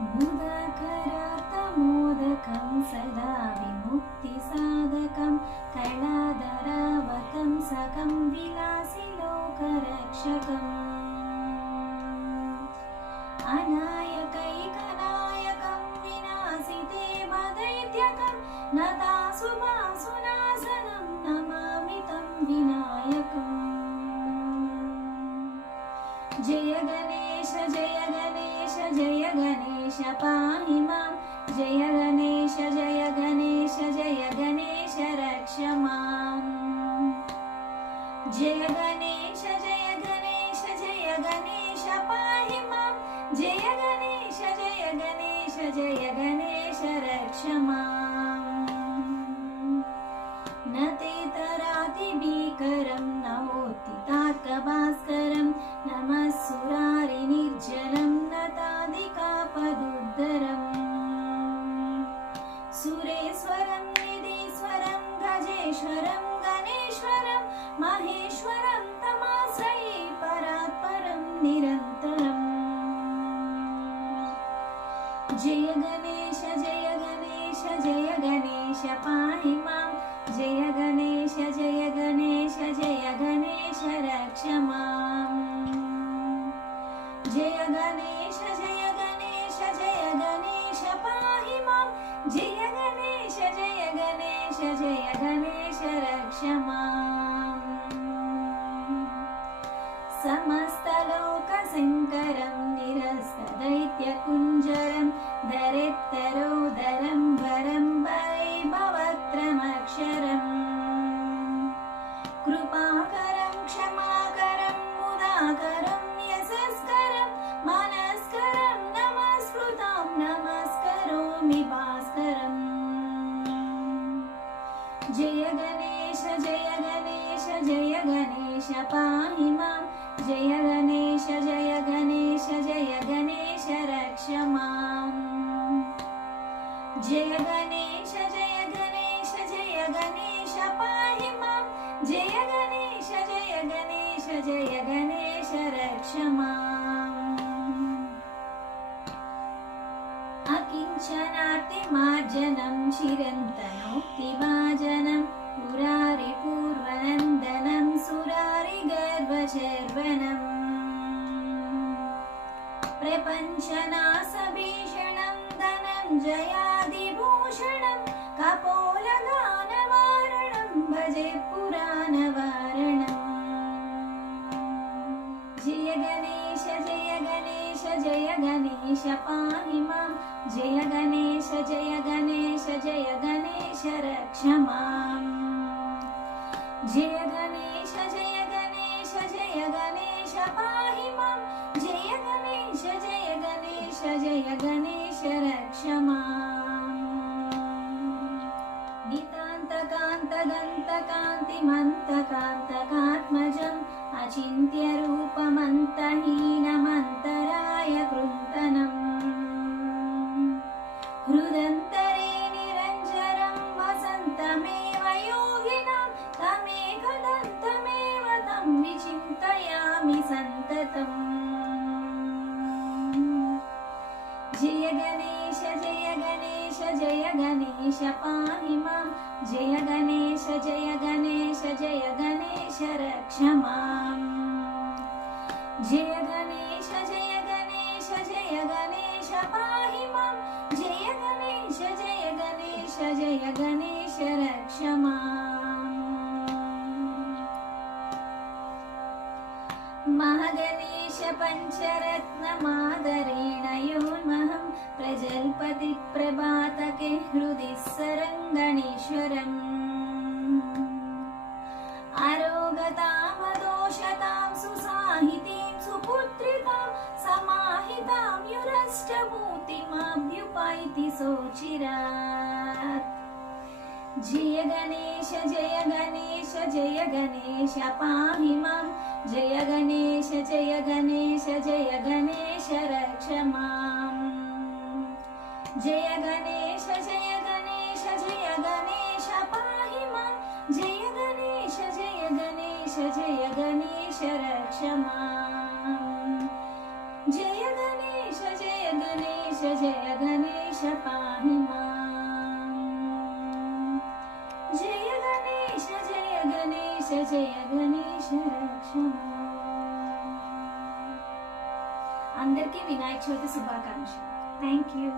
मुदकरातमोदकं सदा विमुक्तिसाधकं कलाधरावतंसकं विलासिलोकरक्षकम् अनायकैकनायकं विनाशिदेवदैत्यकं नतासुभासुनाशनं नमामि तं विनायकम्। जय गणेश जय गणेश जय गणेश पाहि मां। जय गणेश जय गणेश जय गणेश रक्ष माम्। जय गणेश जय गणेश जय गणेश पाहि मां। जय गणेश जय गणेश जय गणेश रक्ष माम्। न ते तरातिभीकरं नवोत्थितार्कभास्करं नमः सुरारिनिर्जनं नतादिकापदुद्धरम्। सुरेश्वरं निधीश्वरं गजेश्वरं गणेश्वरं महेश्वरं तमाश्रये परात्परं निरन्तरम्। जय गणेश जय गणेश जय गणेश पाहि मां। जय गणेश जय गणेश जय गणेश रक्ष माम्। जय गणेश जय गणेश जय गणेश पाहि मां। जय गणेश जय गणेश जय गणेश रक्ष माम्। समस्तलोकशङ्करं निरस्तदैत्यकुञ्जरं दरेत्तरोदरं वरं वैभवक्त्रमक्षरम्। कृपाकरं क्षमाकरं मुदाकरं यशस्करं मनस्करं नमस्कृतं नमस्करोमि भास्करम्। जय गणेश जय गणेश जय गणेश पाहि मां। जय गणेश जय गणेश जय गणेश रक्ष माम्। जय गणेश जय गणेश जय गणेश पाहि मां। जय गणेश जय गणेश जय गणेश रक्ष माम्। अकिञ्चनातिमार्जनं चिरन्तनोक्तिभाजनं पुरारिपूर्वनन्दनं सुरारिगर्वचर्वणम्। प्रपञ्चनाशभीषणं धनञ्जयादिभूषणं कपोलगानवारणं भजे पुराणवारणम्। जय गणेश जय गणेश जय गणेश पाहि मां। जय गणेश जय गणेश जय गणेश रक्ष माम्। जय गणेश जय गणेश जय गणेश पाहि मां। जय गणेश जय गणेश जय गणेश रक्ष माम्। नितान्तकान्तदन्तकान्तिमन्तकान्तकात्मजम् अचिन्त्यरूपमन्तहीनमन्तराय कृन्तनम्। हृदन्तरे निरञ्जरं वसन्तमेव योगिनां तमेकदन्तमेव तं विचिन्तयामि सन्ततम्। जय गणेश जय गणेश जय गणेश पाहि मां। जय गणेश जय गणेश जय गणेश रक्ष माम्। जय गणेश जय गणेश जय गणेश पाहि मां। जय गणेश जय गणेश जय गणेश रक्ष माम्। महगणेश पञ्चरत्नमादरेण योन्महं प्रजल्पतिप्रभातके हृदि सरङ्गणेश्वरम्। अरोगतामदोषतां सुसाहितीं सुपुत्रिकां समाहितां युरष्टभूतिमाभ्युपैति सोचिरात्। जय गणेश जय गणेश जय गणेश पाहि मां। जय गणेश जय गणेश जय गणेश रक्ष माम्। जय गणेश जय गणेश जय गणेश पाहि मां। जय गणेश जय गणेश जय गणेश रक्ष माम्। जय गणेश जय गणेश జయ గణేశ పాహి మాం. జయ గణేశ జయ గణేశ జయ గణేశ రక్ష మాం. అందరికీ వినాయక చవితి శుభాకాంక్షలు. Thank you.